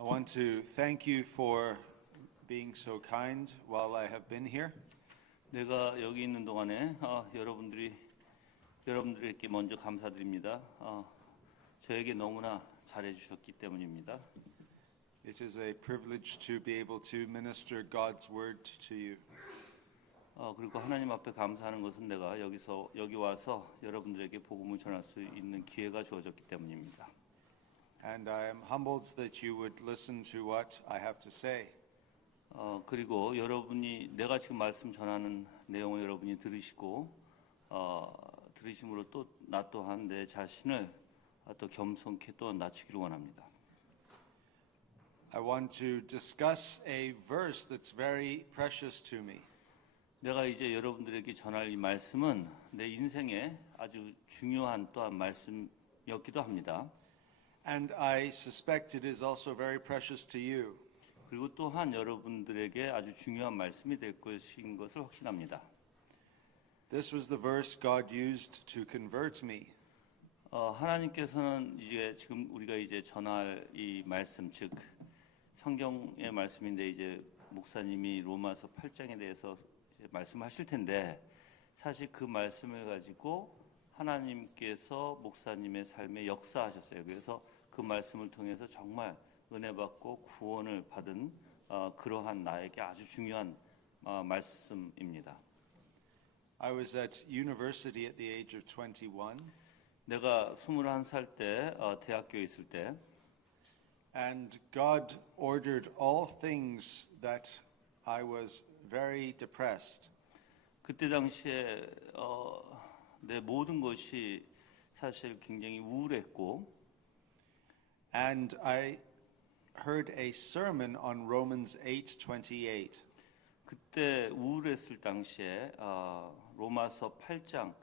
I want to thank you for being so kind while I have been here. 내가 여기 있는 동안에 여러분들에게 먼저 감사드립니다. 저에게 너무나 잘해주셨기 때문입니다. It is a privilege to be able to minister God's word to you. 그리고 하나님 앞에 감사하는 것은 내가 여기 와서 여러분들에게 복음을 전할 수 있는 기회가 주어졌기 때문입니다. And I am humbled that you would listen to what I have to say. 그리고 내가 지금 말씀 전하는 내용을 여러분이 들으시고 들으심으로 또 나 또한 내 자신을 또 겸손케 또 낮추기를 원합니다. I want to discuss a verse that's very precious to me. 내가 이제 여러분들에게 전할 이 말씀은 내 인생에 아주 중요한 또한 말씀이었기도 합니다. And I suspect it is also very precious to you. 그리고 또한 여러분들에게 아주 중요한 말씀이 될 것인 것을 확신합니다. This was the verse God used to convert me. 하나님께서는 지금 우리가 전할 이 말씀, 즉 성경의 말씀인데 이제 목사님이 로마서 8장에 대해서 말씀하실 텐데 사실 그 말씀을 가지고 하나님께서 목사님의 삶에 역사하셨어요. 그래서 그 말씀을 통해서 정말 은혜 받고 구원을 받은 그러한 나에게 아주 중요한 말씀입니다. I was at university at the age of 21. 내가 21살 때 대학교에 있을 때 And God ordered all things that I was very depressed. 그때 당시에 내 모든 것이 사실 굉장히 우울했고 And I heard a sermon on Romans 8:28. 그때 우울했을 당시에 로마서 8장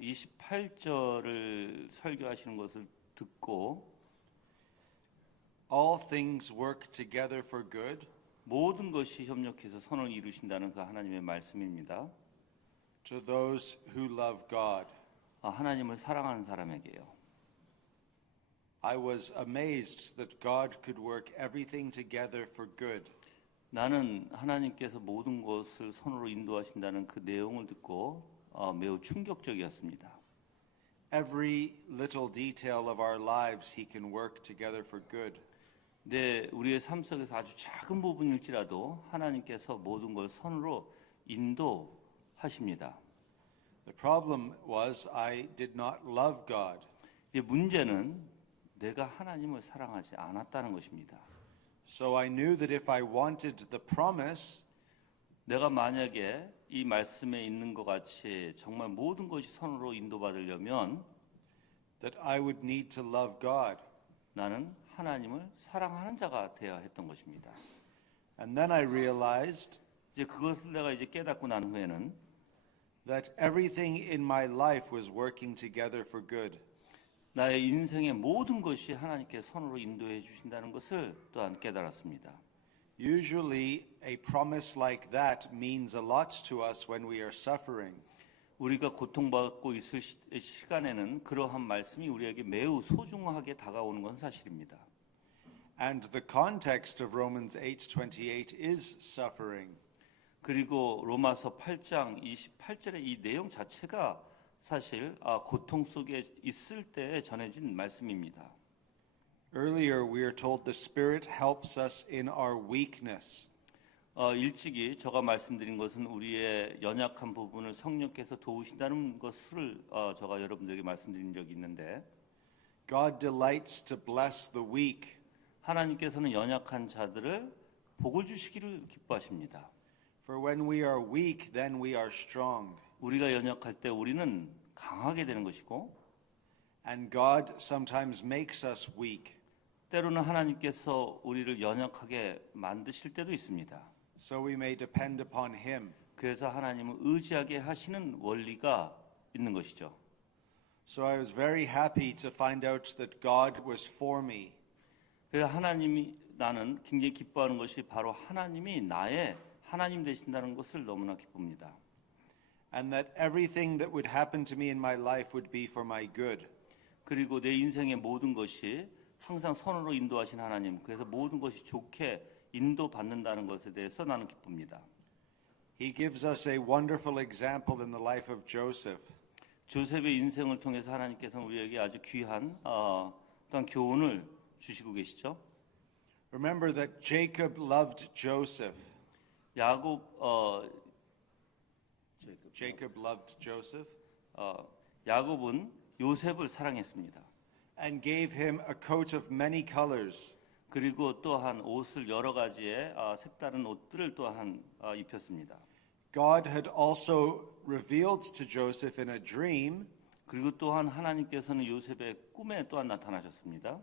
28절을 설교하시는 것을 듣고 All things work together for good. 모든 것이 협력해서 선을 이루신다는 그 하나님의 말씀입니다. To those who love God. 하나님을 사랑하는 사람에게요. I was amazed that God could work everything together for good. 나는 하나님께서 모든 것을 선으로 인도하신다는 그 내용을 듣고 매우 충격적이었습니다. Every little detail of our lives He can work together for good. 우리의 삶 속에서 아주 작은 부분일지라도 하나님께서 모든 걸 선으로 인도하십니다. The problem was I did not love God. 문제는 내가 하나님을 사랑하지 않았다는 것입니다. So I knew that if I wanted the promise, 내가 만약에 이 말씀에 있는 것 같이 정말 모든 것이 선으로 인도받으려면 that I would need to love God. 나는 하나님을 사랑하는 자가 되어야 했던 것입니다. And then I realized 그것을 내가 깨닫고 난 후에는 that everything in my life was working together for good. 나의 인생의 모든 것이 하나님께 선으로 인도해 주신다는 것을 또한 깨달았습니다. Usually a promise like that means a lot to us when we are suffering. 우리가 고통받고 있을 시간에는 그러한 말씀이 우리에게 매우 소중하게 다가오는 건 사실입니다. And the context of Romans 8:28 is suffering. 그리고 로마서 8장 28절의 이 내용 자체가 사실 고통 속에 있을 때 전해진 말씀입니다. Earlier we are told the Spirit helps us in our weakness. 일찍이 제가 말씀드린 것은 우리의 연약한 부분을 성령께서 도우신다는 것을 제가 여러분들에게 말씀드린 적이 있는데 God delights to bless the weak. 하나님께서는 연약한 자들을 복을 주시기를 기뻐하십니다. For when we are weak, then we are strong. 우리가 연약할 때 우리는 강하게 되는 것이고 And God sometimes makes us weak. 때로는 하나님께서 우리를 연약하게 만드실 때도 있습니다. So we may depend upon Him. 그래서 하나님을 의지하게 하시는 원리가 있는 것이죠. So I was very happy to find out that God was for me. 그래서 나는 굉장히 기뻐하는 것이 바로 하나님이 나의 하나님 되신다는 것을 너무나 기쁩니다. And that everything that would happen to me in my life would be for my good. 그리고 내 인생의 모든 것이 항상 선으로 인도하신 하나님, 그래서 모든 것이 좋게 인도받는다는 것에 대해서 나는 기쁩니다. He gives us a wonderful example in the life of Joseph. 조셉의 인생을 통해서 하나님께서는 우리에게 아주 귀한 또한 교훈을 주시고 계시죠. Remember that Jacob loved Joseph. Jacob loved Joseph 야곱은 요셉을 사랑했습니다. and gave him a coat of many colors. 그리고 또한 옷을 여러 가지의 색다른 옷들을 또한 입혔습니다. God had also revealed to Joseph in a dream 그리고 또한 하나님께서는 요셉의 꿈에 또한 나타나셨습니다.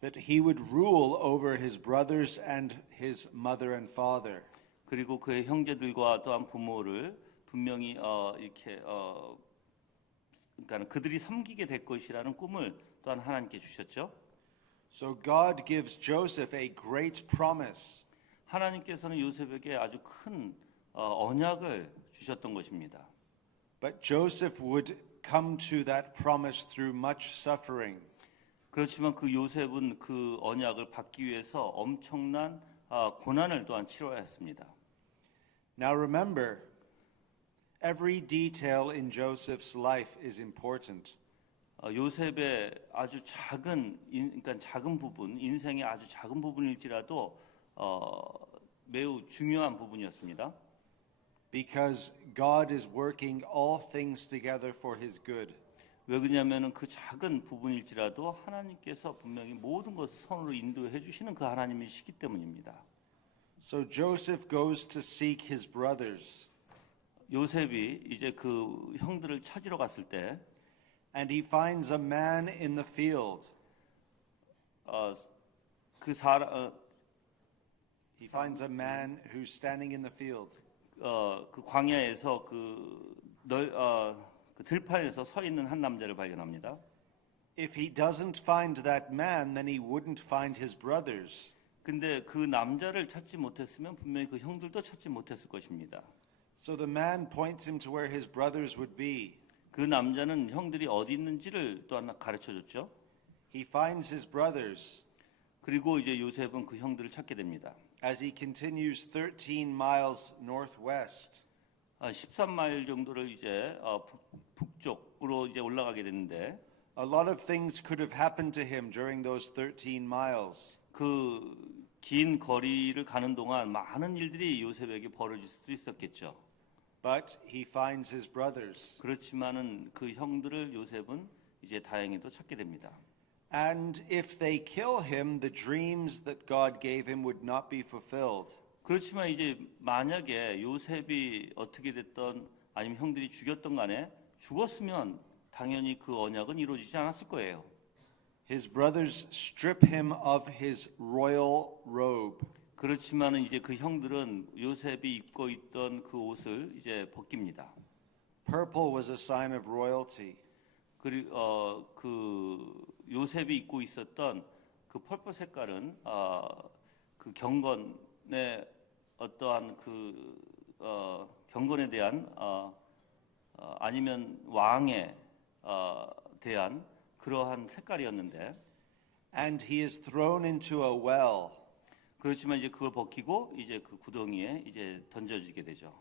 that he would rule over his brothers and his mother and father. 그리고 그의 형제들과 또한 부모를 분명히 이렇게 그러니까 그들이 섬기게 될 것이라는 꿈을 또한 하나님께 주셨죠. So God gives Joseph a great promise. 하나님께서는 요셉에게 아주 큰 언약을 주셨던 것입니다. But Joseph would come to that promise through much suffering. 그렇지만 그 요셉은 그 언약을 받기 위해서 엄청난 고난을 또한 치러야 했습니다. Now remember, every detail in Joseph's life is important. 요셉의 아주 그러니까 작은 부분, 인생의 아주 작은 부분일지라도 매우 중요한 부분이었습니다. Because God is working all things together for his good. 왜 그러냐면은 그 작은 부분일지라도 하나님께서 분명히 모든 것을 선으로 인도해 주시는 그 하나님이시기 때문입니다. So Joseph goes to seek his brothers. 요셉이 이제 그 형들을 찾으러 갔을 때 And he finds a man in the field. He finds a man who's standing in the field. 그 광야에서 그 들판에서 서 있는 한 남자를 발견합니다. If he doesn't find that man, then he wouldn't find his brothers. 근데 그 남자를 찾지 못했으면 분명히 그 형들도 찾지 못했을 것입니다. So the man points him to where his brothers would be. 그 남자는 형들이 어디 있는지를 또한 가르쳐 줬죠. He finds his brothers. 그리고 이제 요셉은 그 형들을 찾게 됩니다. As he continues 13 miles northwest. 13마일 정도를 이제 북쪽으로 이제 올라가게 되는데 A lot of things could have happened to him during those 13 miles. 그 긴 거리를 가는 동안 많은 일들이 요셉에게 벌어질 수도 있었겠죠. But he finds his brothers. 그렇지만은 그 형들을 요셉은 이제 다행히도 찾게 됩니다. And if they kill him, the dreams that God gave him would not be fulfilled. 그렇지만 이제 만약에 요셉이 어떻게 됐던 아니면 형들이 죽였던 간에 죽었으면 당연히 그 언약은 이루어지지 않았을 거예요. His brothers strip him of his royal robe. 그렇지만은 이제 그 형들은 요셉이 입고 있던 그 옷을 이제 벗깁니다. Purple was a sign of royalty. 그리고 그 요셉이 입고 있었던 그 펄펄 색깔은 그 경건의 어떠한 그 경건에 대한 아니면 왕에 대한 그러한 색깔이었는데 And he is thrown into a well. 그렇지만 이제 그걸 벗기고 이제 그 구덩이에 이제 던져지게 되죠.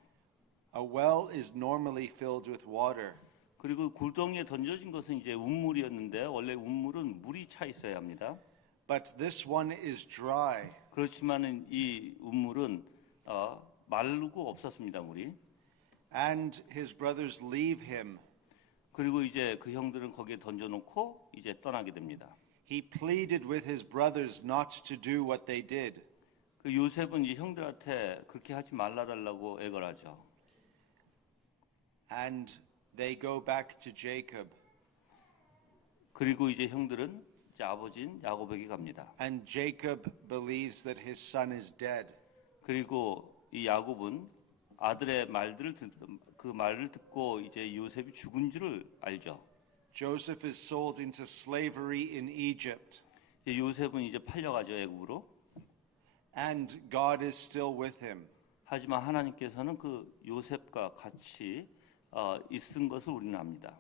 A well is normally filled with water. 그리고 구덩이에 던져진 것은 이제 운물이었는데 원래 운물은 물이 차 있어야 합니다. But this one is dry. 그렇지만은 이 운물은 마르고 없었습니다, 물이. And his brothers leave him. 그리고 이제 그 형들은 거기에 던져놓고 이제 떠나게 됩니다. He pleaded with his brothers not to do what they did. 그 요셉은 이제 형들한테 그렇게 하지 말라달라고 애걸하죠. And they go back to Jacob. 그리고 이제 형들은 이제 아버지인 야곱에게 갑니다. And Jacob believes that his son is dead. 그리고 이 야곱은 아들의 그 말을 듣고 이제 요셉이 죽은 줄을 알죠. Joseph is sold into slavery in Egypt. 이제 요셉은 이제 팔려가죠, 애굽으로. And God is still with him. 하지만 하나님께서는 그 요셉과 같이 있은 것을 우리는 압니다.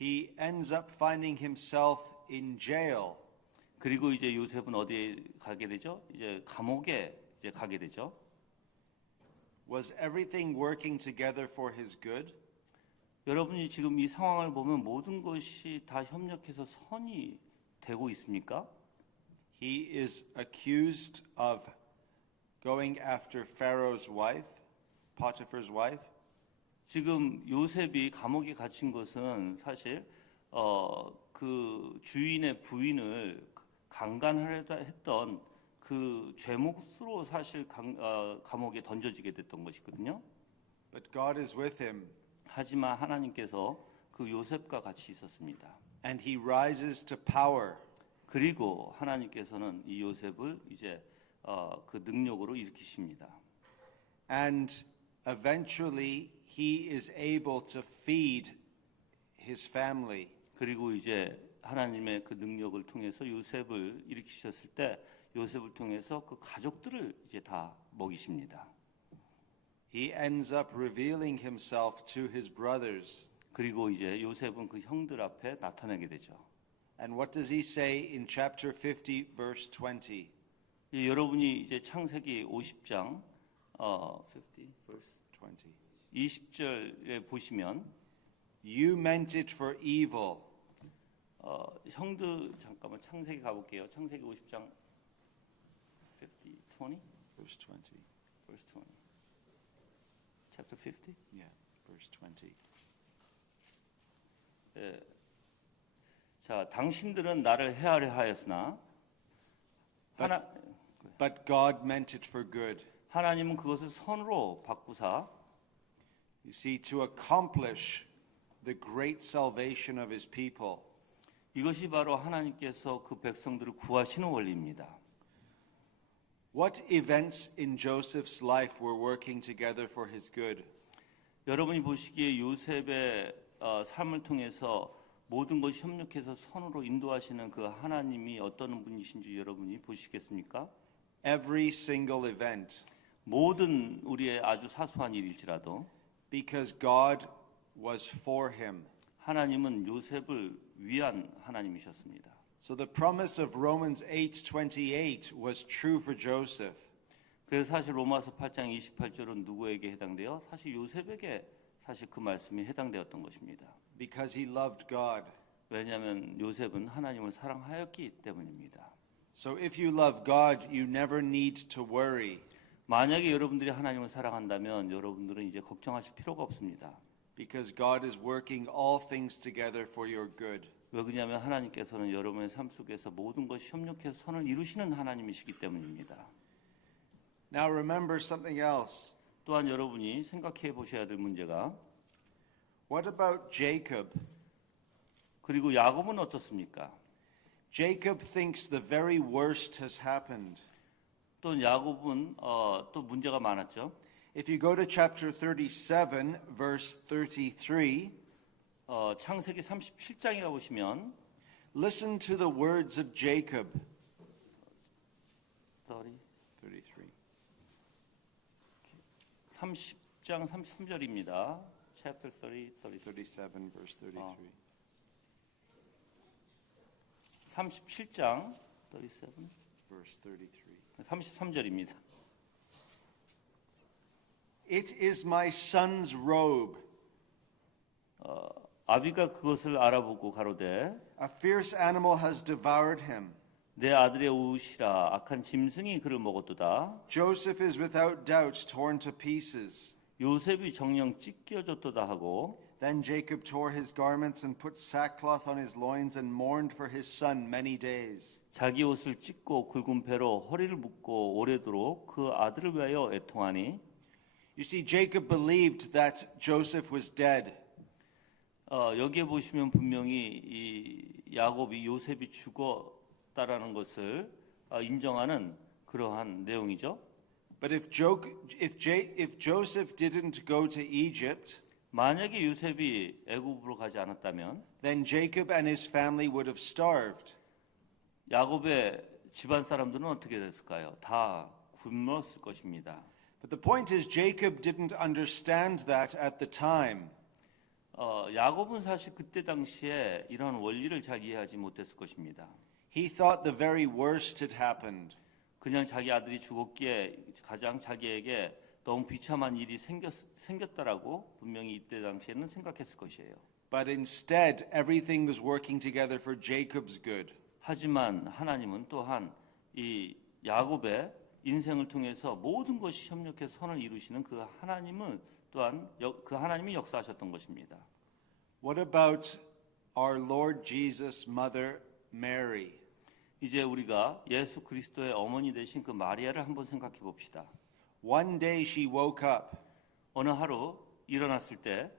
he ends up finding himself in jail. 그리고 이제 요셉은 어디에 가게 되죠? 이제 감옥에 이제 가게 되죠. Was everything working together for his good? 여러분이 지금 이 상황을 보면 모든 것이 다 협력해서 선이 되고 있습니까? He is accused of going after Pharaoh's wife, Potiphar's wife. 지금 요셉이 감옥에 갇힌 것은 사실 그 주인의 부인을 강간하려다 했던 그 죄목으로 사실 감옥에 던져지게 됐던 것이거든요. But God is with him, 하지만 하나님께서 그 요셉과 같이 있었습니다. and he rises to power. 그리고 하나님께서는 이 요셉을 이제 그 능력으로 일으키십니다. And eventually he is able to feed his family. 그리고 이제 하나님의 그 능력을 통해서 요셉을 일으키셨을 때 요셉을 통해서 그 가족들을 이제 다 먹이십니다. He ends up revealing himself to his brothers. 그리고 이제 요셉은 그 형들 앞에 나타나게 되죠. And what does he say in chapter 50 verse 20? 여러분이 이제 창세기 50장 50 verse 20절에 보시면 You meant it for evil. 형들 잠깐만 창세기 가볼게요. 창세기 50장 50 20 Verse 20. verse 20 chapter 50 Yeah, verse 20. 자, 당신들은 나를 헤아려 하였으나 But God meant it for good. 하나님은 그것을 선으로 바꾸사 You see, to accomplish the great salvation of his people. 이것이 바로 하나님께서 그 백성들을 구하시는 원리입니다. What events in Joseph's life were working together for his good? 여러분이 보시기에 요셉의 삶을 통해서 모든 것이 협력해서 선으로 인도하시는 그 하나님이 어떤 분이신지 여러분이 보시겠습니까? Every single event. 모든 우리의 아주 사소한 일일지라도 Because God was for him. 하나님은 요셉을 위한 하나님이셨습니다. So the promise of Romans 8:28 was true for Joseph. 그래서 사실 로마서 8장 28절은 누구에게 해당돼요? 사실 요셉에게 사실 그 말씀이 해당되었던 것입니다. Because he loved God. 왜냐하면 요셉은 하나님을 사랑하였기 때문입니다. So if you love God, you never need to worry. 만약에 여러분들이 하나님을 사랑한다면 여러분들은 이제 걱정하실 필요가 없습니다. Because God is working all things together for your good. 왜 그러냐면 하나님께서는 여러분의 삶 속에서 모든 것이 협력해서 선을 이루시는 하나님이시기 때문입니다. Now remember something else. 또한 여러분이 생각해 보셔야 될 문제가 What about Jacob? 그리고 야곱은 어떻습니까? Jacob thinks the very worst has happened. 또 야곱은 또 문제가 많았죠. If you go to chapter 37, verse 33, 창세기 37장에 가보시면 listen to the words of Jacob. 33. 30장 33절입니다. Chapter 30, 37, verse 33. 37장 37, Verse 33. 33절입니다. It is my son's robe. 아비가 그것을 알아보고 가로되 A fierce animal has devoured him. 내 아들의 옷이라 악한 짐승이 그를 먹었도다. Joseph is without doubt torn to pieces. 요셉이 정령 찢겨졌도다 하고 Then Jacob tore his garments and put sackcloth on his loins and mourned for his son many days. 자기 옷을 찢고 굵은 배로 허리를 묶고 오래도록 그 아들을 위하여 애통하니 You see, Jacob believed that Joseph was dead. 여기에 보시면 분명히 이 야곱이 요셉이 죽었다라는 것을 인정하는 그러한 내용이죠. But if Joseph didn't go to Egypt, 만약에 요셉이 애굽으로 가지 않았다면 then Jacob and his family would have starved. 야곱의 집안 사람들은 어떻게 됐을까요? 다 굶었을 것입니다. But the point is, Jacob didn't understand that at the time. 야곱은 사실 그때 당시에 이런 원리를 잘 이해하지 못했을 것입니다. He thought the very worst had happened. 그냥 자기 아들이 죽었기에 가장 자기에게 너무 비참한 일이 생겼다라고 분명히 이때 당시에는 생각했을 것이에요. But instead, everything was working together for Jacob's good. 하지만 하나님은 또한 이 야곱의 인생을 통해서 모든 것이 협력해서 선을 이루시는 그 하나님은 또한 그 하나님이 역사하셨던 것입니다. What about our Lord Jesus' mother, Mary? 이제 우리가 예수 그리스도의 어머니 되신 그 마리아를 한번 생각해 봅시다. One day she woke up 어느 하루 일어났을 때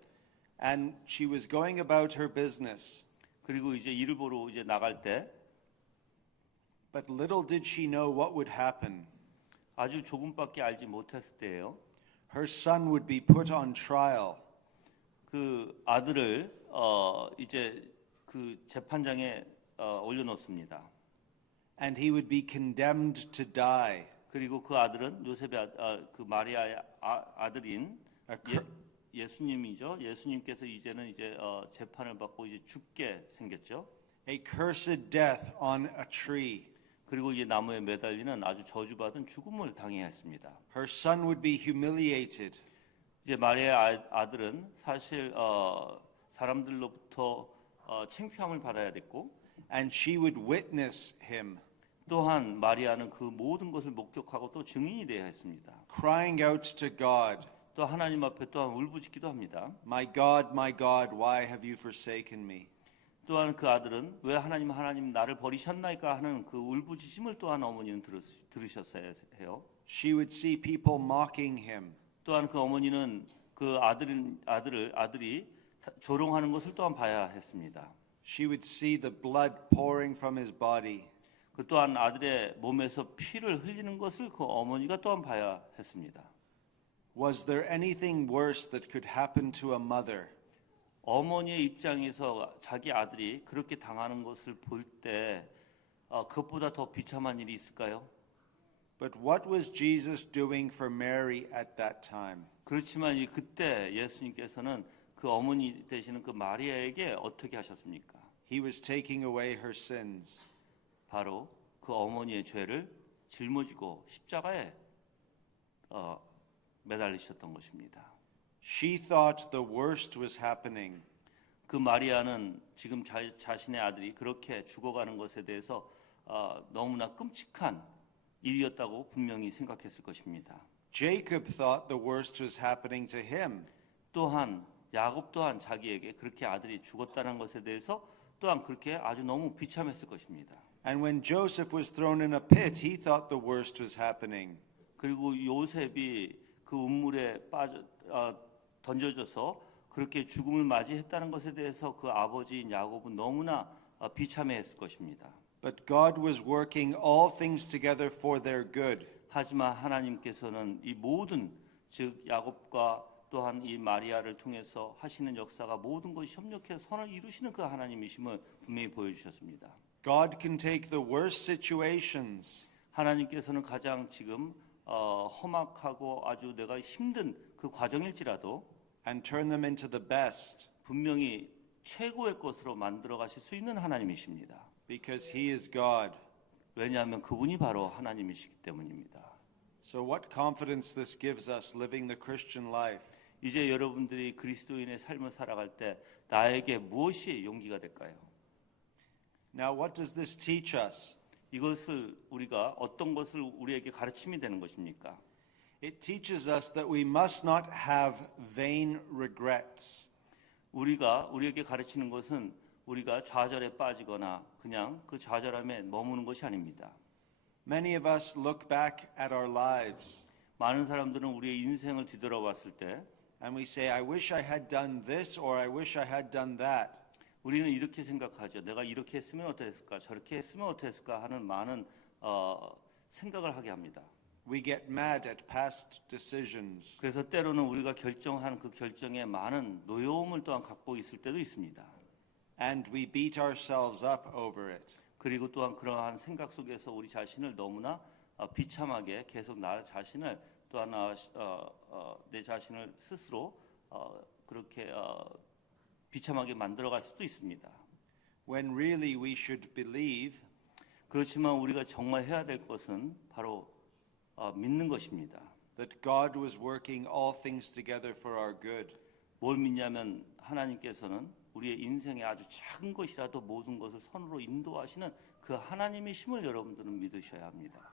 and she was going about her business. 그리고 이제 일을 보러 이제 나갈 때 But little did she know what would happen. 아주 조금밖에 알지 못했을 때예요. Her son would be put on trial. 그 아들을 이제 그 재판장에 올려놓습니다. And he would be condemned to die. 그리고 그 아들은 요셉의 그 마리아의 아들인 예수님이죠. 예수님께서 이제는 이제 재판을 받고 이제 죽게 생겼죠. A cursed death on a tree. 그리고 이제 나무에 매달리는 아주 저주받은 죽음을 당해야 했습니다. Her son would be humiliated. 이제 마리아의 아들은 사실 사람들로부터 창피함을 받아야 됐고, And she would witness him, 또한 마리아는 그 모든 것을 목격하고 또 증인이 되어야 했습니다. crying out to God, 또 하나님 앞에 또한 울부짖기도 합니다. my God, why have you forsaken me? 또한 그 아들은 왜 하나님 나를 버리셨나이까 하는 그 울부짖음을 또한 어머니는 들으셨어야 해요. She would see people mocking him. 또한 그 어머니는 그 아들이 조롱하는 것을 또한 봐야 했습니다. She would see the blood pouring from his body. 그 또한 아들의 몸에서 피를 흘리는 것을 그 어머니가 또한 봐야 했습니다. Was there anything worse that could happen to a mother? 어머니의 입장에서 자기 아들이 그렇게 당하는 것을 볼 때 그것보다 더 비참한 일이 있을까요? But what was Jesus doing for Mary at that time? 그렇지만 그때 예수님께서는 그 어머니 되시는 그 마리아에게 어떻게 하셨습니까? He was taking away her sins. 바로 그 어머니의 죄를 짊어지고 십자가에 매달리셨던 것입니다. She thought the worst was happening. 그 마리아는 지금 자신의 아들이 그렇게 죽어가는 것에 대해서 너무나 끔찍한 일이었다고 분명히 생각했을 것입니다. Jacob thought the worst was happening to him. 또한 야곱 또한 자기에게 그렇게 아들이 죽었다는 것에 대해서 또한 그렇게 아주 너무 비참했을 것입니다. And when Joseph was thrown in a pit, he thought the worst was happening. 그리고 요셉이 그 운물에 던져져서 그렇게 죽음을 맞이했다는 것에 대해서 그 아버지인 야곱은 너무나 비참해했을 것입니다. But God was working all things together for their good. 하지만 하나님께서는 이 모든 즉 야곱과 또한 이 마리아를 통해서 하시는 역사가 모든 것이 협력해서 선을 이루시는 그 하나님이심을 분명히 보여주셨습니다. God can take the worst situations 하나님께서는 가장 지금 험악하고 아주 내가 힘든 그 과정일지라도 and turn them into the best 분명히 최고의 것으로 만들어 가실 수 있는 하나님이십니다. because He is God. 왜냐하면 그분이 바로 하나님이시기 때문입니다. So what confidence this gives us living the Christian life? 이제 여러분들이 그리스도인의 삶을 살아갈 때 나에게 무엇이 용기가 될까요? Now what does this teach us? 이것을 우리가 어떤 것을 우리에게 가르침이 되는 것입니까? It teaches us that we must not have vain regrets. 우리에게 가르치는 것은 우리가 좌절에 빠지거나 그냥 그 좌절함에 머무는 것이 아닙니다. Many of us look back at our lives 많은 사람들은 우리의 인생을 뒤돌아봤을 때 and we say, I wish I had done this or I wish I had done that. 우리는 이렇게 생각하죠. 내가 이렇게 했으면 어땠을까, 저렇게 했으면 어땠을까 하는 많은 생각을 하게 합니다. We get mad at past decisions. 그래서 때로는 우리가 결정한 그 결정에 많은 노여움을 또한 갖고 있을 때도 있습니다. And we beat ourselves up over it. 그리고 또한 그러한 생각 속에서 우리 자신을 너무나 비참하게 계속 나 자신을 또한 내 자신을 스스로 그렇게 비참하게 만들어갈 수도 있습니다. when really we should believe 그렇지만 우리가 정말 해야 될 것은 바로 믿는 것입니다. that God was working all things together for our good. 뭘 믿냐면 하나님께서는 우리의 인생의 아주 작은 것이라도 모든 것을 선으로 인도하시는 그 하나님의 힘을 여러분들은 믿으셔야 합니다.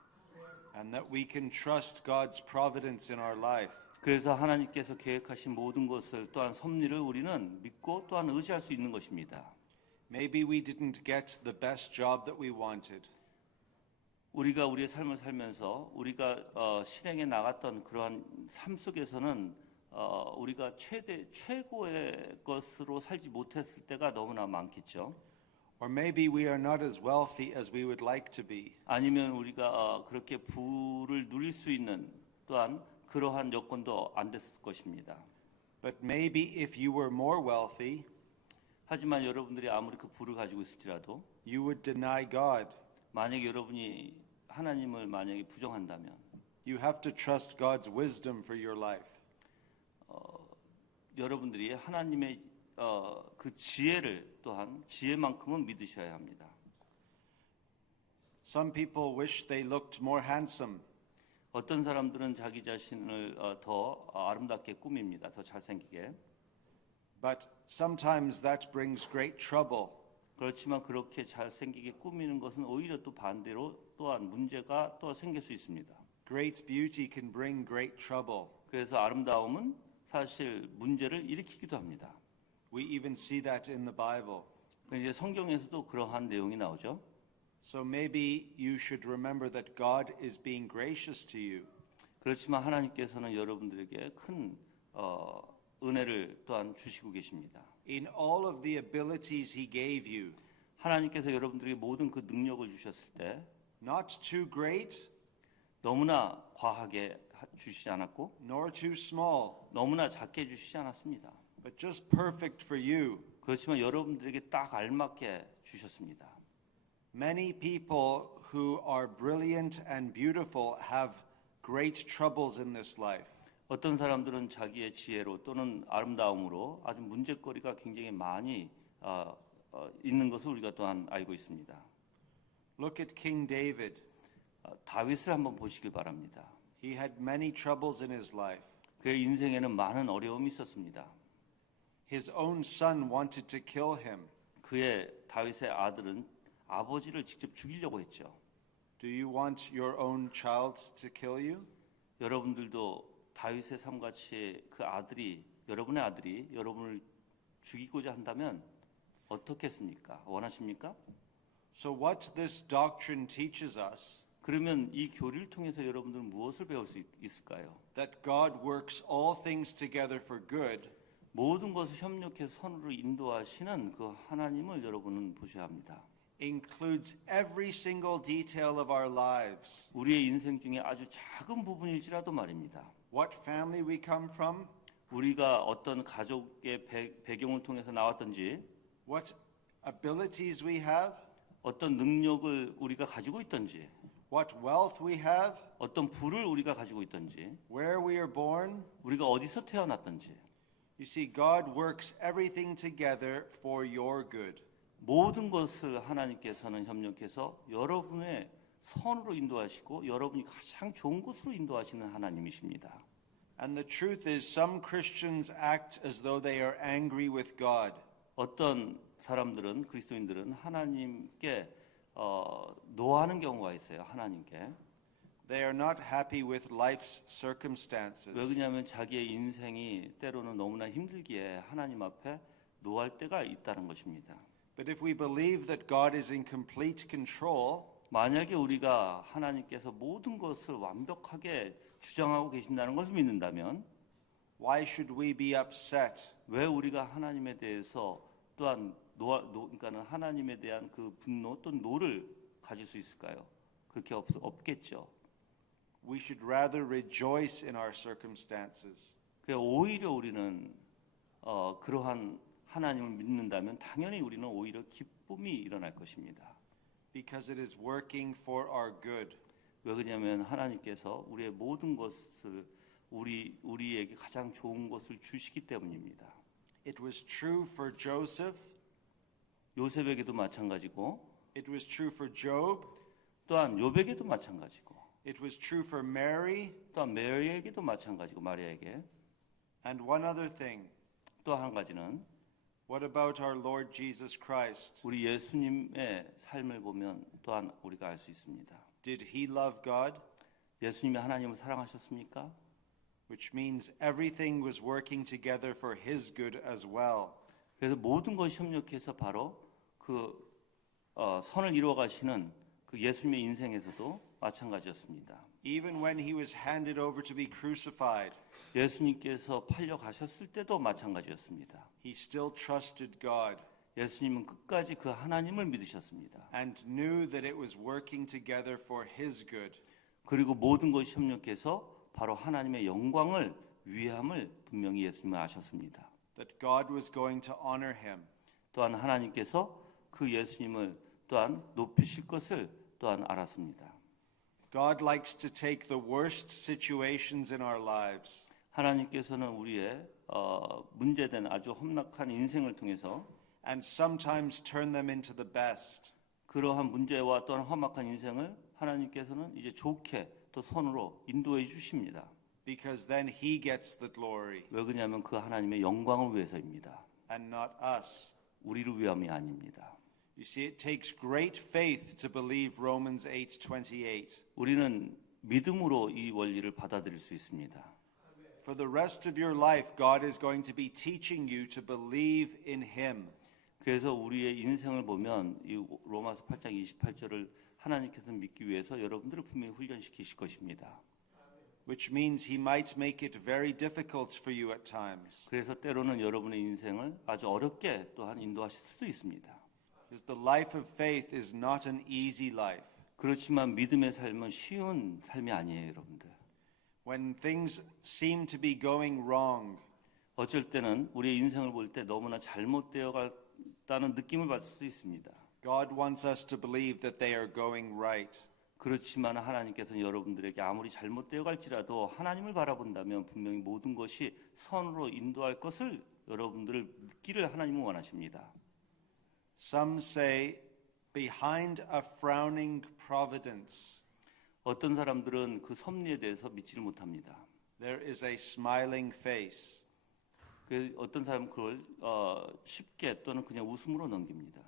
And that we can trust God's providence in our life. 그래서 하나님께서 계획하신 모든 것을 또한 섭리를 우리는 믿고 또한 의지할 수 있는 것입니다. Maybe we didn't get the best job that we wanted. 우리가 우리의 삶을 살면서 우리가 실행해 나갔던 그러한 삶 속에서는 우리가 최고의 것으로 살지 못했을 때가 너무나 많겠죠. Or maybe we are not as wealthy as we would like to be. 아니면 우리가 그렇게 부를 누릴 수 있는 또한 그러한 여건도 안 됐을 것입니다. But maybe if you were more wealthy, 하지만 여러분들이 아무리 그 부를 가지고 있을지라도 you would deny God. 만약에 여러분이 하나님을 만약에 부정한다면 You have to trust God's wisdom for your life. 여러분들이 하나님의 그 지혜를 또한 지혜만큼은 믿으셔야 합니다. Some people wish they looked more handsome. 어떤 사람들은 자기 자신을 더 아름답게 꾸밉니다. 더 잘생기게. But sometimes that brings great trouble. 그렇지만 그렇게 잘생기게 꾸미는 것은 오히려 또 반대로 또한 문제가 또 생길 수 있습니다. Great beauty can bring great trouble. 그래서 아름다움은 사실 문제를 일으키기도 합니다. We even see that in the Bible. 이제 성경에서도 그러한 내용이 나오죠. So maybe you should remember that God is being gracious to you. 그렇지만 하나님께서는 여러분들에게 큰 은혜를 또한 주시고 계십니다. In all of the abilities He gave you, 하나님께서 여러분들에게 모든 그 능력을 주셨을 때 not too great 너무나 과하게 주시지 않았고 nor too small, 너무나 작게 주시지 않았습니다. but just perfect for you. 그렇지만 여러분들에게 딱 알맞게 주셨습니다. Many people who are brilliant and beautiful have great troubles in this life. 어떤 사람들은 자기의 지혜로 또는 아름다움으로 아주 문제거리가 굉장히 많이 있는 것을 우리가 또한 알고 있습니다. Look at King David. 다윗을 한번 보시길 바랍니다. He had many troubles in his life. 그의 인생에는 많은 어려움이 있었습니다. His own son wanted to kill him. 그의 다윗의 아들은 아버지를 직접 죽이려고 했죠. Do you want your own child to kill you? 여러분들도 다윗의 삶같이 그 아들이 여러분의 아들이 여러분을 죽이고자 한다면 어떻겠습니까? 원하십니까? So what this doctrine teaches us 그러면 이 교리를 통해서 여러분들은 무엇을 배울 수 있을까요? that God works all things together for good 모든 것을 협력해서 선으로 인도하시는 그 하나님을 여러분은 보셔야 합니다. includes every single detail of our lives. 우리의 인생 중에 아주 작은 부분일지라도 말입니다. What family we come from, 우리가 어떤 가족의 배경을 통해서 나왔던지 what abilities we have, 어떤 능력을 우리가 가지고 있던지 what wealth we have, 어떤 부를 우리가 가지고 있던지 where we are born. 우리가 어디서 태어났던지 You see, God works everything together for your good. 모든 것을 하나님께서는 협력해서 여러분의 선으로 인도하시고 여러분이 가장 좋은 곳으로 인도하시는 하나님이십니다. And the truth is, some Christians act as though they are angry with God. 어떤 사람들은 그리스도인들은 하나님께 노하는 경우가 있어요. 하나님께. They are not happy with life's circumstances. 왜 그러냐면 자기의 인생이 때로는 너무나 힘들기에 하나님 앞에 노할 때가 있다는 것입니다. But if we believe that God is in complete control, 만약에 우리가 하나님께서 모든 것을 완벽하게 주장하고 계신다는 것을 믿는다면 why should we be upset? 왜 우리가 하나님에 대해서 또한 그러니까는 하나님에 대한 그 분노 또는 노를 가질 수 있을까요? 그렇게 없겠죠. We should rather rejoice in our circumstances. 오히려 우리는 그러한 하나님을 믿는다면 당연히 우리는 오히려 기쁨이 일어날 것입니다. Because it is working for our good. 왜 그러냐면 하나님께서 우리의 모든 것을 우리에게 가장 좋은 것을 주시기 때문입니다. It was true for Joseph. 요셉에게도 마찬가지고 It was true for Job. 또한 욥에게도 마찬가지고 It was true for Mary. 또한 메리에게도 마찬가지고 마리아에게 And one other thing. 또 한 가지는 What about our Lord Jesus Christ? 우리 예수님의 삶을 보면 또한 우리가 알 수 있습니다. Did he love God? 예수님이 하나님을 사랑하셨습니까? Which means everything was working together for his good as well. 그래서 모든 것이 협력해서 바로 그 선을 이루어 가시는 그 예수님의 인생에서도 마찬가지였습니다. Even when he was handed over to be crucified, 예수님께서 팔려 가셨을 때도 마찬가지였습니다. he still trusted God 예수님은 끝까지 그 하나님을 믿으셨습니다. and knew that it was working together for his good. 그리고 모든 것이 협력해서 바로 하나님의 영광을 위함을 분명히 예수님은 아셨습니다. That God was going to honor him. 또한 하나님께서 그 예수님을 또한 높이실 것을 또한 알았습니다. God likes to take the worst situations in our lives 하나님께서는 우리의 문제된 아주 험악한 인생을 통해서 and sometimes turn them into the best. 그러한 문제와 또한 험악한 인생을 하나님께서는 이제 좋게 또 선으로 인도해 주십니다. Because then he gets the glory 왜 그러냐면 그 하나님의 영광을 위해서입니다. and not us. 우리를 위함이 아닙니다. You see, it takes great faith to believe Romans 8:28. 우리는 믿음으로 이 원리를 받아들일 수 있습니다. For the rest of your life, God is going to be teaching you to believe in him. 그래서 우리의 인생을 보면 이 로마서 8장 28절을 하나님께서 믿기 위해서 여러분들을 분명히 훈련시키실 것입니다. Which means he might make it very difficult for you at times. 그래서 때로는 여러분의 인생을 아주 어렵게 또한 인도하실 수도 있습니다. Because the life of faith is not an easy life. 그렇지만 믿음의 삶은 쉬운 삶이 아니에요, 여러분들. When things seem to be going wrong, 어쩔 때는 우리의 인생을 볼 때 너무나 잘못되어 갔다는 느낌을 받을 수도 있습니다. God wants us to believe that they are going right. 그렇지만 하나님께서는 여러분들에게 아무리 잘못되어 갈지라도 하나님을 바라본다면 분명히 모든 것이 선으로 인도할 것을 여러분들을 믿기를 하나님은 원하십니다. Some say, behind a frowning providence, 어떤 사람들은 그 섭리에 대해서 믿지를 못합니다. there is a smiling face. 어떤 사람은 그걸 쉽게 또는 그냥 웃음으로 넘깁니다.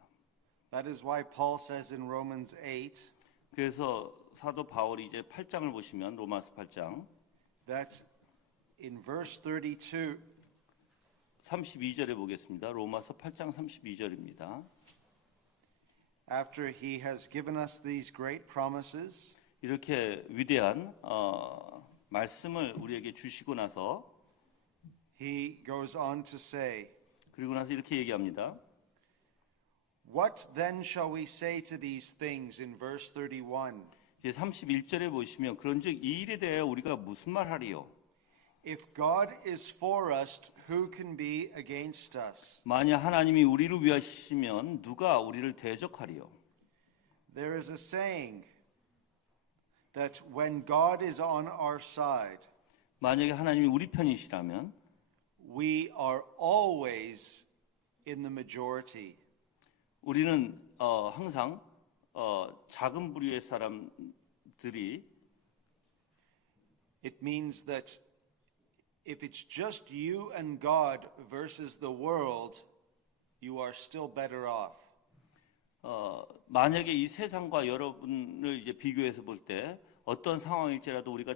That is why Paul says in Romans 8 그래서 사도 바울이 이제 8장을 보시면 로마서 8장 that in verse 32, 32절에 보겠습니다. 로마서 8장 32절입니다. after he has given us these great promises, 이렇게 위대한 말씀을 우리에게 주시고 나서 he goes on to say, 그리고 나서 이렇게 얘기합니다. what then shall we say to these things in verse 31? 이제 31절에 보시면 그런즉 이 일에 대해 우리가 무슨 말하리요? If God is for us, who can be against us? 만약 하나님이 우리를 위하시면 누가 우리를 대적하리요? There is a saying that when God is on our side, 만약에 하나님이 우리 편이시라면 we are always in the majority. 우리는 항상 작은 부류의 사람들이 It means that if it's just you and God versus the world, you are still better off. 만약에 이 세상과 여러분을 이제 비교해서 볼 때 어떤 상황일지라도 우리가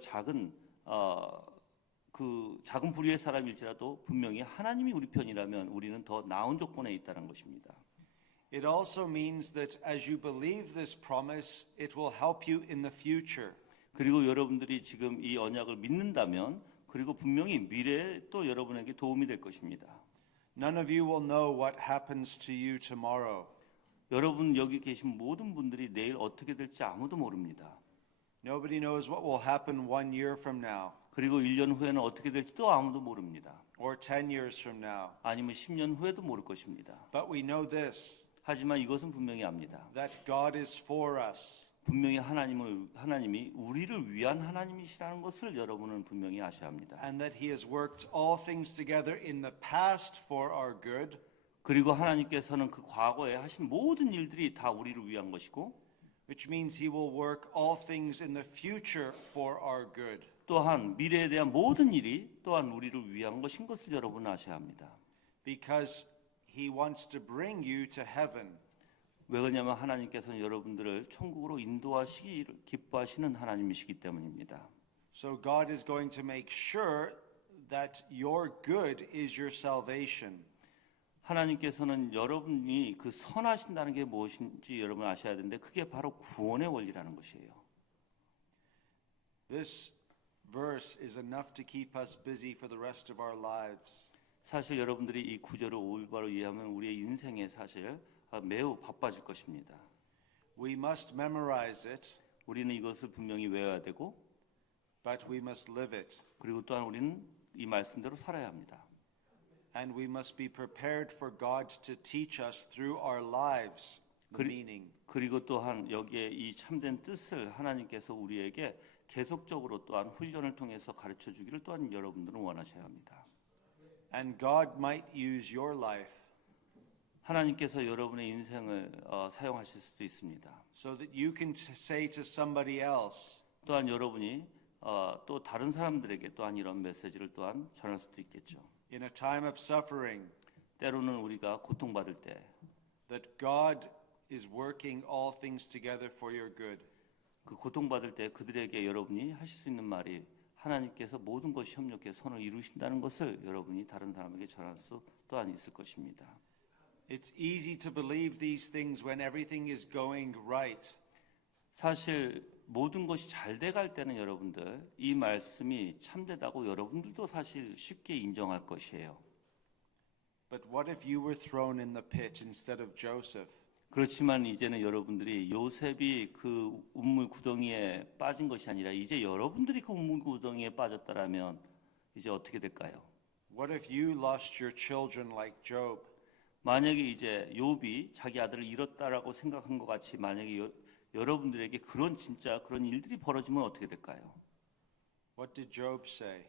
그 작은 부류의 사람일지라도 분명히 하나님이 우리 편이라면 우리는 더 나은 조건에 있다는 것입니다. It also means that as you believe this promise, it will help you in the future. 그리고 여러분들이 지금 이 언약을 믿는다면 그리고 분명히 미래에 또 여러분에게 도움이 될 것입니다. None of you will know what happens to you tomorrow. 여러분 여기 계신 모든 분들이 내일 어떻게 될지 아무도 모릅니다. Nobody knows what will happen 1 year from now 그리고 1년 후에는 어떻게 될지도 아무도 모릅니다. or 10 years from now. 아니면 10년 후에도 모를 것입니다. But we know this, 하지만 이것은 분명히 압니다. that God is for us. 분명히 하나님이 우리를 위한 하나님이시라는 것을 여러분은 분명히 아셔야 합니다. and that He has worked all things together in the past for our good, 그리고 하나님께서는 그 과거에 하신 모든 일들이 다 우리를 위한 것이고 which means He will work all things in the future for our good. 또한 미래에 대한 모든 일이 또한 우리를 위한 것인 것을 여러분은 아셔야 합니다. Because He wants to bring you to heaven. 왜 그러냐면 하나님께서는 여러분들을 천국으로 인도하시기를 기뻐하시는 하나님이시기 때문입니다. So God is going to make sure that your good is your salvation. 하나님께서는 여러분이 그 선하신다는 게 무엇인지 여러분 아셔야 되는데 그게 바로 구원의 원리라는 것이에요. This verse is enough to keep us busy for the rest of our lives. 사실 여러분들이 이 구절을 올바로 이해하면 우리의 인생에 사실 매우 바빠질 것입니다. We must memorize it, 우리는 이것을 분명히 외워야 되고 but we must live it. 그리고 또한 우리는 이 말씀대로 살아야 합니다. And we must be prepared for God to teach us through our lives the meaning. 그리고 또한 여기에 이 참된 뜻을 하나님께서 우리에게 계속적으로 또한 훈련을 통해서 가르쳐 주기를 또한 여러분들은 원하셔야 합니다. And God might use your life 하나님께서 여러분의 인생을 사용하실 수도 있습니다. so that you can say to somebody else, 또한 여러분이 또 다른 사람들에게 또한 이런 메시지를 또한 전할 수도 있겠죠. in a time of suffering, 때로는 우리가 고통받을 때 that God is working all things together for your good. 그 고통받을 때 그들에게 여러분이 하실 수 있는 말이 하나님께서 모든 것이 협력해 선을 이루신다는 것을 여러분이 다른 사람에게 전할 수 또한 있을 것입니다. It's easy to believe these things when everything is going right. 사실 모든 것이 잘 돼갈 때는 여러분들 이 말씀이 참되다고 여러분들도 사실 쉽게 인정할 것이에요. But what if you were thrown in the pit instead of Joseph? 그렇지만 이제는 여러분들이 요셉이 그 우물 구덩이에 빠진 것이 아니라 이제 여러분들이 그 우물 구덩이에 빠졌다라면 이제 어떻게 될까요? What if you lost your children like Job? 만약에 이제 욥이 자기 아들을 잃었다라고 생각한 것 같이 만약에 여러분들에게 진짜 그런 일들이 벌어지면 어떻게 될까요? What did Job say?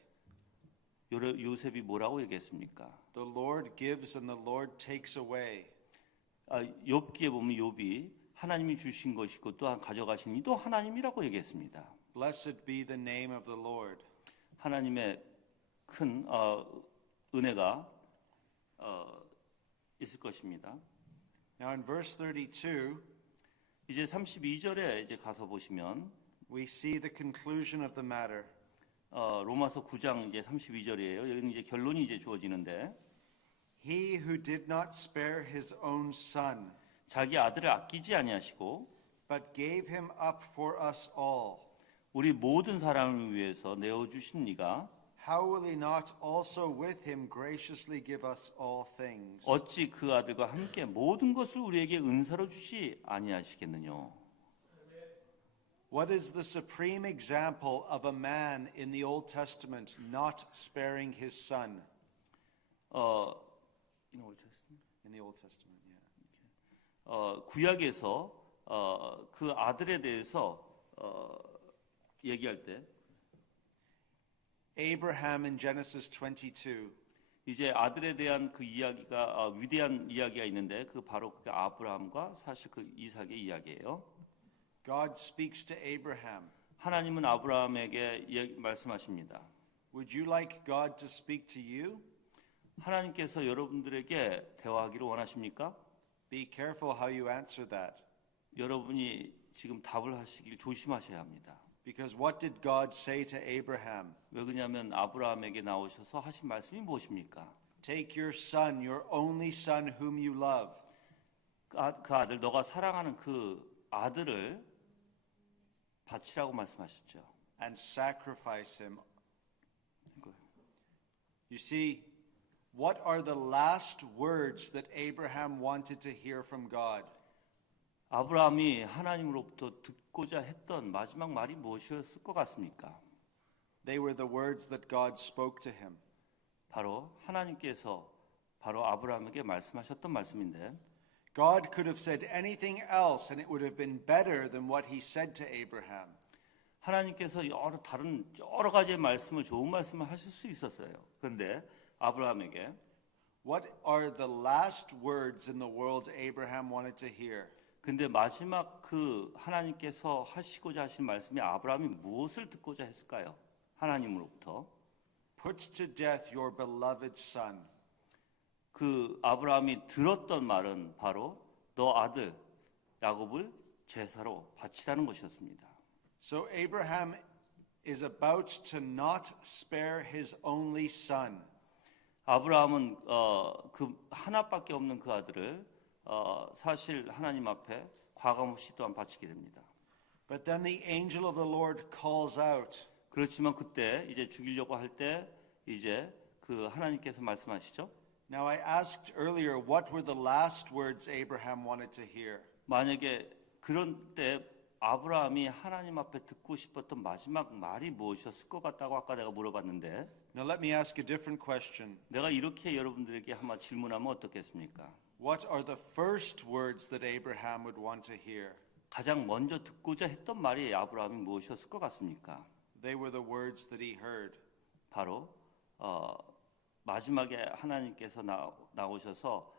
요셉이 뭐라고 얘기했습니까? The Lord gives and the Lord takes away. 욥기에 보면 욥이 하나님이 주신 것이고 또한 가져가신 이도 하나님이라고 얘기했습니다. Blessed be the name of the Lord. 하나님의 큰 은혜가 있을 것입니다. Now in verse 32, 이제 32절에 이제 가서 보시면 we see the conclusion of the matter. 로마서 9장 이제 32절이에요. 여기는 이제 결론이 이제 주어지는데 He who did not spare his own son, 자기 아들을 아끼지 아니하시고 but gave him up for us all, 우리 모든 사람을 위해서 내어 주신 이가 how will he not also with him graciously give us all things? 어찌 그 아들과 함께 모든 것을 우리에게 은사로 주시 아니하시겠느냐? What is the supreme example of a man in the Old Testament not sparing his son? In the Old Testament, yeah. 구약에서 그 아들에 대해서 얘기할 때 Abraham in Genesis 22. 이제 아들에 대한 그 이야기가 위대한 이야기가 있는데 그 바로 그 아브라함과 사실 그 이삭의 이야기예요. God speaks to Abraham. 하나님은 아브라함에게 말씀하십니다. Would you like God to speak to you? 하나님께서 여러분들에게 대화하기를 원하십니까? Be careful how you answer that. 여러분이 지금 답을 하시길 조심하셔야 합니다. Because what did God say to Abraham? 왜 그러냐면 아브라함에게 나오셔서 하신 말씀이 무엇입니까? Take your son, your only son whom you love, 그 아들, 너가 사랑하는 그 아들을 바치라고 말씀하셨죠. and sacrifice him. You see, what are the last words that Abraham wanted to hear from God? 아브라함이 하나님으로부터 듣고자 했던 마지막 말이 무엇이었을 것 같습니까? They were the words that God spoke to him. 바로 하나님께서 바로 아브라함에게 말씀하셨던 말씀인데 God could have said anything else and it would have been better than what he said to Abraham. 하나님께서 다른 여러 가지의 말씀을 좋은 말씀을 하실 수 있었어요. 그런데 아브라함에게 What are the last words in the world Abraham wanted to hear? 근데 마지막 그 하나님께서 하시고자 하신 말씀이 아브라함이 무엇을 듣고자 했을까요? 하나님으로부터 Put to death your beloved son. 그 아브라함이 들었던 말은 바로 너 아들 야곱을 제사로 바치라는 것이었습니다. So Abraham is about to not spare his only son. 아브라함은 그 하나밖에 없는 그 아들을 사실 하나님 앞에 과감없이 또한 바치게 됩니다. But then the angel of the Lord calls out, 그렇지만 그때 이제 죽이려고 할 때 이제 그 하나님께서 말씀하시죠. Now I asked earlier what were the last words Abraham wanted to hear. 만약에 그런 때 아브라함이 하나님 앞에 듣고 싶었던 마지막 말이 무엇이었을 것 같다고 아까 내가 물어봤는데 Now let me ask a different question. 내가 이렇게 여러분들에게 한번 질문하면 어떻겠습니까? What are the first words that Abraham would want to hear? 가장 먼저 듣고자 했던 말이 아브라함이 무엇이었을 것 같습니까? They were the words that he heard. 바로 마지막에 하나님께서 나오셔서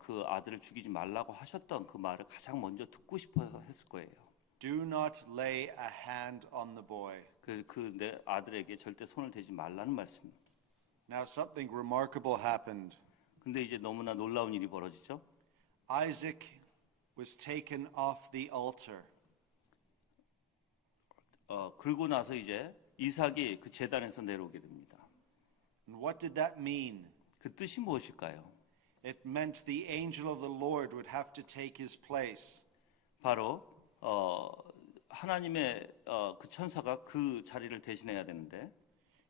그 아들을 죽이지 말라고 하셨던 그 말을 가장 먼저 듣고 싶어서 했을 거예요. Do not lay a hand on the boy. 그 내 아들에게 절대 손을 대지 말라는 말씀. Now something remarkable happened. 근데 이제 너무나 놀라운 일이 벌어지죠. Isaac was taken off the altar. 그러고 나서 이제 이삭이 그 제단에서 내려오게 됩니다. And what did that mean? 그 뜻이 무엇일까요? It meant the angel of the Lord would have to take his place. 바로 하나님의 그 천사가 그 자리를 대신해야 되는데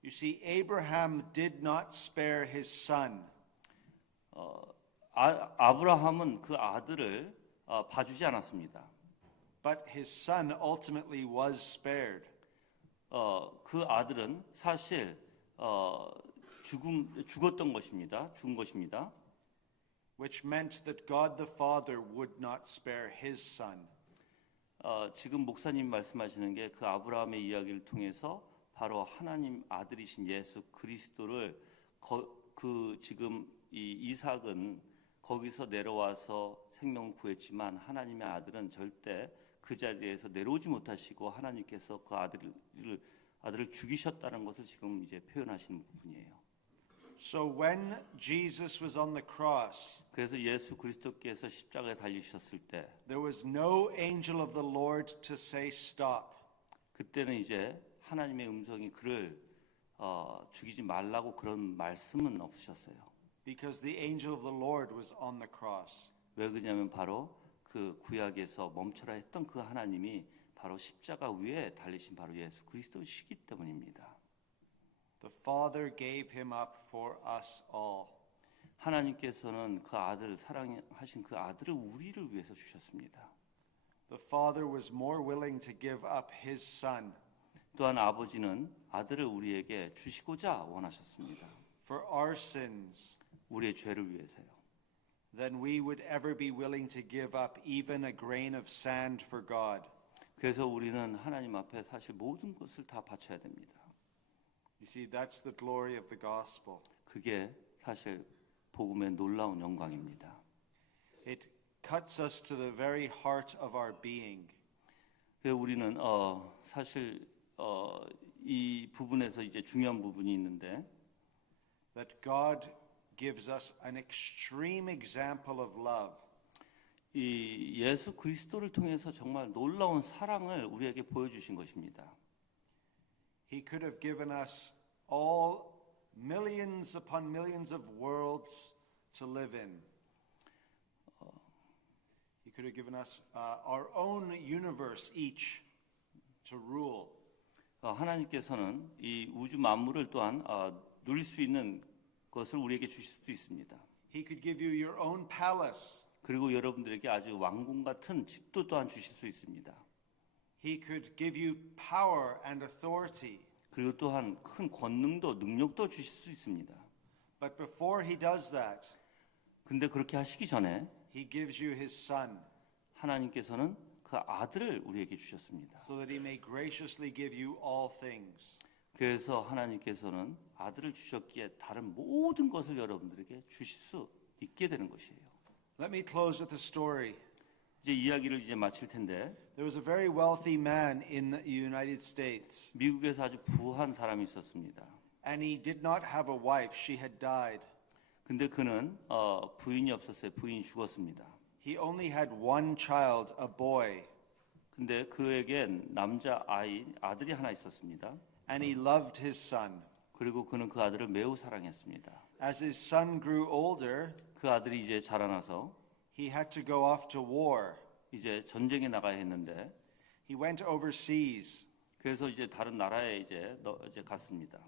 You see, Abraham did not spare his son. 아브라함은 그 아들을 봐주지 않았습니다. But his son ultimately was spared. 그 아들은 사실 죽었던 것입니다. 죽은 것입니다. Which meant that God the Father would not spare his son. 지금 목사님 말씀하시는 게 그 아브라함의 이야기를 통해서 바로 하나님 아들이신 예수 그리스도를 그 지금 이 이삭은 거기서 내려와서 생명을 구했지만 하나님의 아들은 절대 그 자리에서 내려오지 못하시고 하나님께서 그 아들을 죽이셨다는 것을 지금 이제 표현하시는 부분이에요. So when Jesus was on the cross, 그래서 예수 그리스도께서 십자가에 달리셨을 때 there was no angel of the Lord to say stop. 그때는 이제 하나님의 음성이 그를 죽이지 말라고 그런 말씀은 없으셨어요. Because the angel of the Lord was on the cross. 왜 그러냐면 바로 그 구약에서 멈춰라 했던 그 하나님이 바로 십자가 위에 달리신 바로 예수 그리스도시기 때문입니다. The Father gave him up for us all. 하나님께서는 그 아들 사랑하신 그 아들을 우리를 위해서 주셨습니다. The Father was more willing to give up his son 또한 아버지는 아들을 우리에게 주시고자 원하셨습니다. for our sins 우리의 죄를 위해서요. than we would ever be willing to give up even a grain of sand for God. 그래서 우리는 하나님 앞에 사실 모든 것을 다 바쳐야 됩니다. You see, that's the glory of the gospel. 그게 사실 복음의 놀라운 영광입니다. It cuts us to the very heart of our being. 우리는 사실 이 부분에서 이제 중요한 부분이 있는데 That God gives us an extreme example of love. 이 예수 그리스도를 통해서 정말 놀라운 사랑을 우리에게 보여주신 것입니다. He could have given us all millions upon millions of worlds to live in. He could have given us our own universe each to rule. 하나님께서는 이 우주 만물을 또한 누릴 수 있는 것을 우리에게 주실 수도 있습니다. He could give you your own palace. 그리고 여러분들에게 아주 왕궁 같은 집도 또한 주실 수 있습니다. He could give you power and authority. 그리고 또한 큰 권능도 능력도 주실 수 있습니다. But before he does that, 근데 그렇게 하시기 전에 He gives you his son 하나님께서는 그 아들을 우리에게 주셨습니다. so that he may graciously give you all things. 그래서 하나님께서는 아들을 주셨기에 다른 모든 것을 여러분들에게 주실 수 있게 되는 것이에요. Let me close with a story. 이제 이야기를 이제 마칠 텐데 There was a very wealthy man in the United States, 미국에서 아주 부한 사람이 있었습니다. and he did not have a wife. She had died. 근데 그는 부인이 없었어요. 부인이 죽었습니다. He only had one child, a boy, 근데 그에겐 남자 아들이 하나 있었습니다. and he loved his son. 그리고 그는 그 아들을 매우 사랑했습니다. As his son grew older, 그 아들이 이제 자라나서 he had to go off to war. 이제 전쟁에 나가야 했는데 He went overseas. 그래서 이제 다른 나라에 이제 갔습니다.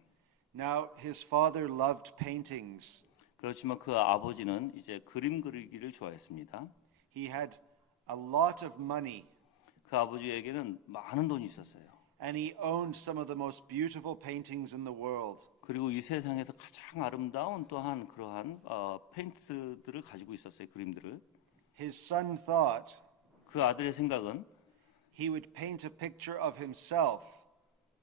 Now his father loved paintings. 그렇지만 그 아버지는 이제 그림 그리기를 좋아했습니다. He had a lot of money, 그 아버지에게는 많은 돈이 있었어요. and he owned some of the most beautiful paintings in the world. 그리고 이 세상에서 가장 아름다운 또한 그러한 페인트들을 가지고 있었어요. 그림들을. His son thought 그 아들의 생각은 he would paint a picture of himself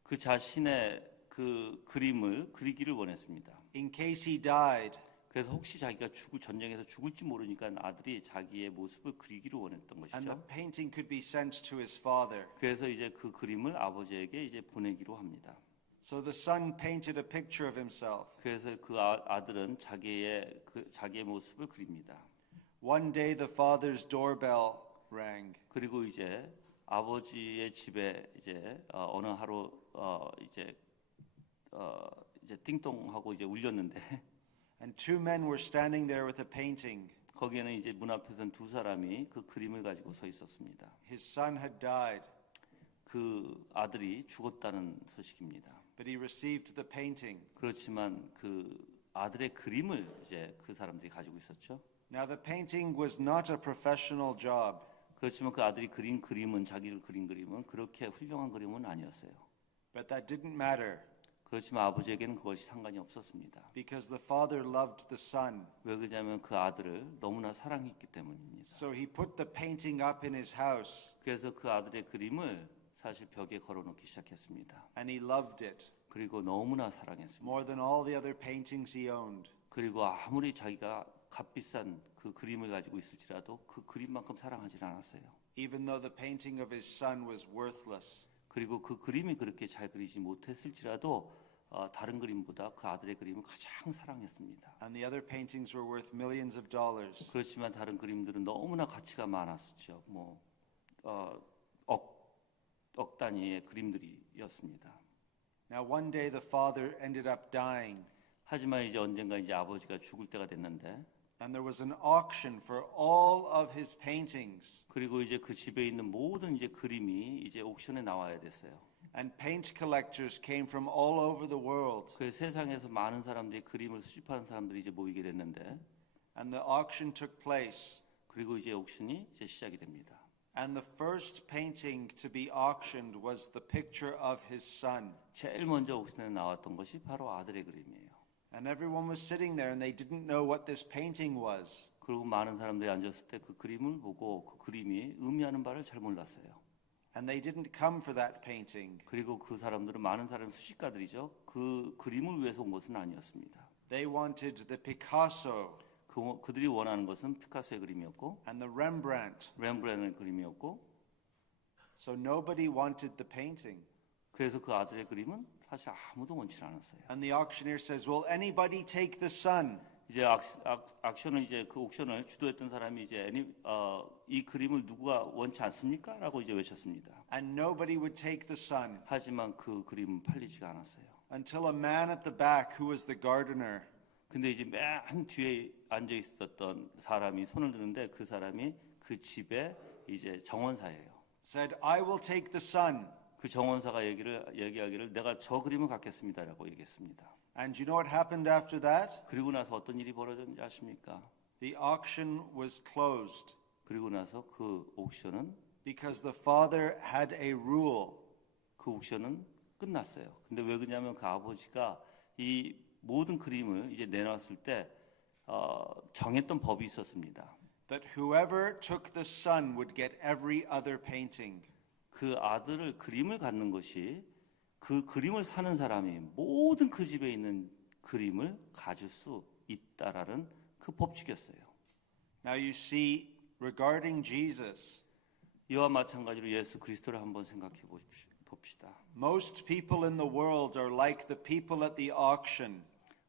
그 자신의 그 그림을 그리기를 원했습니다. in case he died. 그래서 혹시 자기가 전쟁에서 죽을지 모르니까 아들이 자기의 모습을 그리기를 원했던 And the 것이죠. painting could be sent to his father. 그래서 이제 그 그림을 아버지에게 이제 보내기로 합니다. So the son painted a picture of himself. 그래서 그 아들은 자기의 모습을 그립니다. One day the father's doorbell rang. 그리고 이제 아버지의 집에 이제 어느 하루 이제 띵동하고 이제 울렸는데 And two men were standing there with a painting. 거기에는 이제 문 앞에선 두 사람이 그 그림을 가지고 서 있었습니다. His son had died, 그 아들이 죽었다는 소식입니다. but he received the painting. 그렇지만 그 아들의 그림을 이제 그 사람들이 가지고 있었죠. Now the painting was not a professional job. 그렇지만 그 아들이 그린 그림은 자기를 그린 그림은 그렇게 훌륭한 그림은 아니었어요. But that didn't matter 그렇지만 아버지에게는 그것이 상관이 없었습니다. because the father loved the son. 왜 그러냐면 그 아들을 너무나 사랑했기 때문입니다. So he put the painting up in his house 그래서 그 아들의 그림을 사실 벽에 걸어놓기 시작했습니다. and he loved it 그리고 너무나 사랑했습니다. more than all the other paintings he owned. 그리고 아무리 자기가 값비싼 그 그림을 가지고 있을지라도 그 그림만큼 사랑하지는 않았어요. Even though the painting of his son was worthless. 그리고 그 그림이 그렇게 잘 그리지 못했을지라도 다른 그림보다 그 아들의 그림을 가장 사랑했습니다. And the other paintings were worth millions of dollars. 그렇지만 다른 그림들은 너무나 가치가 많았었죠. 억 단위의 그림들이었습니다. Now one day the father ended up dying, 하지만 이제 언젠가 이제 아버지가 죽을 때가 됐는데 and there was an auction for all of his paintings. 그리고 이제 그 집에 있는 모든 이제 그림이 이제 옥션에 나와야 됐어요. And paint collectors came from all over the world. 그 세상에서 많은 사람들이 그림을 수집하는 사람들이 이제 모이게 됐는데 And the auction took place. 그리고 이제 옥션이 이제 시작이 됩니다. And the first painting to be auctioned was the picture of his son. 제일 먼저 옥션에 나왔던 것이 바로 아들의 그림이에요. And everyone was sitting there and they didn't know what this painting was. 그리고 많은 사람들이 앉았을 때 그 그림을 보고 그 그림이 의미하는 바를 잘 몰랐어요. And they didn't come for that painting. 그리고 그 사람들은 많은 사람 수식가들이죠. 그 그림을 위해서 온 것은 아니었습니다. They wanted the Picasso 그들이 원하는 것은 피카소의 그림이었고 and the Rembrandt. 렘브란트의 그림이었고 So nobody wanted the painting. 그래서 그 아들의 그림은 사실 아무도 원치 않았어요. And the auctioneer says, "Will anybody take the son?" 이제 액션을 이제 그 옥션을 주도했던 사람이 이제 이 그림을 누가 원치 않습니까?라고 이제 외쳤습니다. And nobody would take the son 하지만 그 그림은 팔리지가 않았어요. until a man at the back who was the gardener 근데 이제 맨 뒤에 앉아 있었던 사람이 손을 드는데 그 사람이 그 집의 이제 정원사예요. said, "I will take the son." 그 정원사가 얘기하기를 내가 저 그림을 갖겠습니다라고 얘기했습니다. And you know what happened after that? 그리고 나서 어떤 일이 벌어졌는지 아십니까? The auction was closed 그리고 나서 그 옥션은 because the father had a rule. 그 옥션은 끝났어요. 근데 왜 그러냐면 그 아버지가 이 모든 그림을 이제 내놨을 때 정했던 법이 있었습니다. that whoever took the Son would get every other painting. 그 아들을 그림을 갖는 것이 그 그림을 사는 사람이 모든 그 집에 있는 그림을 가질 수 있다라는 그 법칙이었어요. Now you see, regarding Jesus, 이와 마찬가지로 예수 그리스도를 한번 생각해 봅시다. most people in the world are like the people at the auction.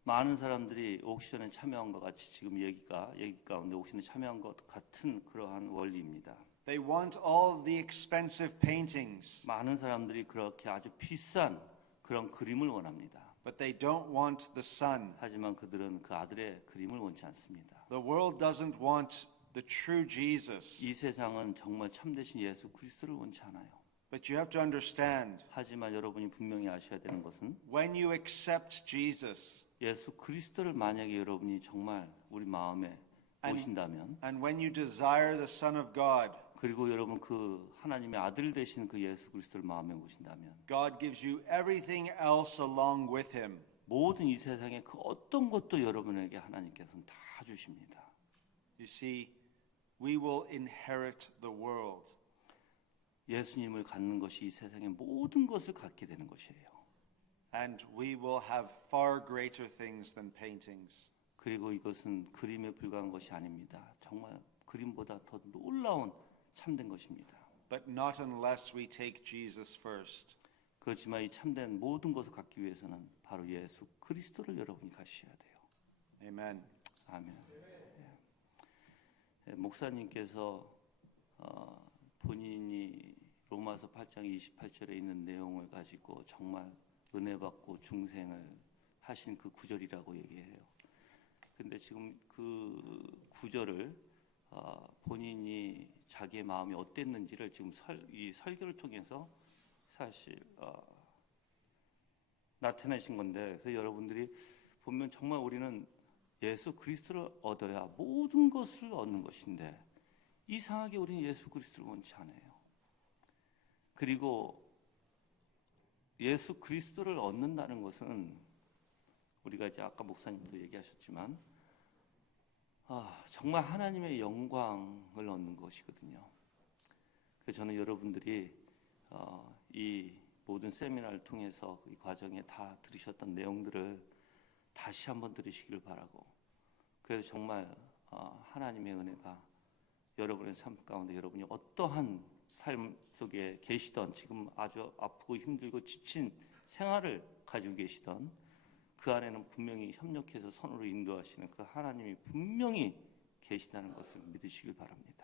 많은 사람들이 옥션에 참여한 것 같이 지금 얘기 가운데 옥션에 참여한 것 같은 그러한 원리입니다. They want all the expensive paintings, 많은 사람들이 그렇게 아주 비싼 그런 그림을 원합니다. but they don't want the Son. 하지만 그들은 그 아들의 그림을 원치 않습니다. The world doesn't want the true Jesus. 이 세상은 정말 참되신 예수 그리스도를 원치 않아요. But you have to understand, 하지만 여러분이 분명히 아셔야 되는 것은 when you accept Jesus, 예수 그리스도를 만약에 여러분이 정말 우리 마음에 오신다면 and when you desire the Son of God, 그리고 여러분 그 하나님의 아들 되신 그 예수 그리스도를 마음에 오신다면 God gives you everything else along with him. 모든 이 세상의 그 어떤 것도 여러분에게 하나님께서는 다 주십니다. You see, we will inherit the world. 예수님을 갖는 것이 이 세상의 모든 것을 갖게 되는 것이에요. And we will have far greater things than paintings. 그리고 이것은 그림에 불과한 것이 아닙니다. 정말 그림보다 더 놀라운 참된 것입니다. But not unless we take Jesus first. 그렇지만 이 참된 모든 것을 갖기 위해서는 바로 예수 그리스도를 여러분이 가셔야 돼요. Amen. 아멘. 예, 목사님께서 본인이 로마서 8장 28절에 있는 내용을 가지고 정말 은혜 받고 중생을 하신 그 구절이라고 얘기해요. 근데 지금 그 구절을 본인이 자기의 마음이 어땠는지를 지금 이 설교를 통해서 사실 나타내신 건데, 그래서 여러분들이 보면 정말 우리는 예수 그리스도를 얻어야 모든 것을 얻는 것인데 이상하게 우리는 예수 그리스도를 원치 않아요. 그리고 예수 그리스도를 얻는다는 것은 우리가 이제 아까 목사님도 얘기하셨지만 정말 하나님의 영광을 얻는 것이거든요. 그래서 저는 여러분들이 이 모든 세미나를 통해서 이 과정에 다 들으셨던 내용들을 다시 한번 들으시길 바라고, 그래서 정말 하나님의 은혜가 여러분의 삶 가운데 여러분이 어떠한 삶 속에 계시던, 지금 아주 아프고 힘들고 지친 생활을 가지고 계시던 그 안에는 분명히 협력해서 선으로 인도하시는 그 하나님이 분명히 계시다는 것을 믿으시길 바랍니다.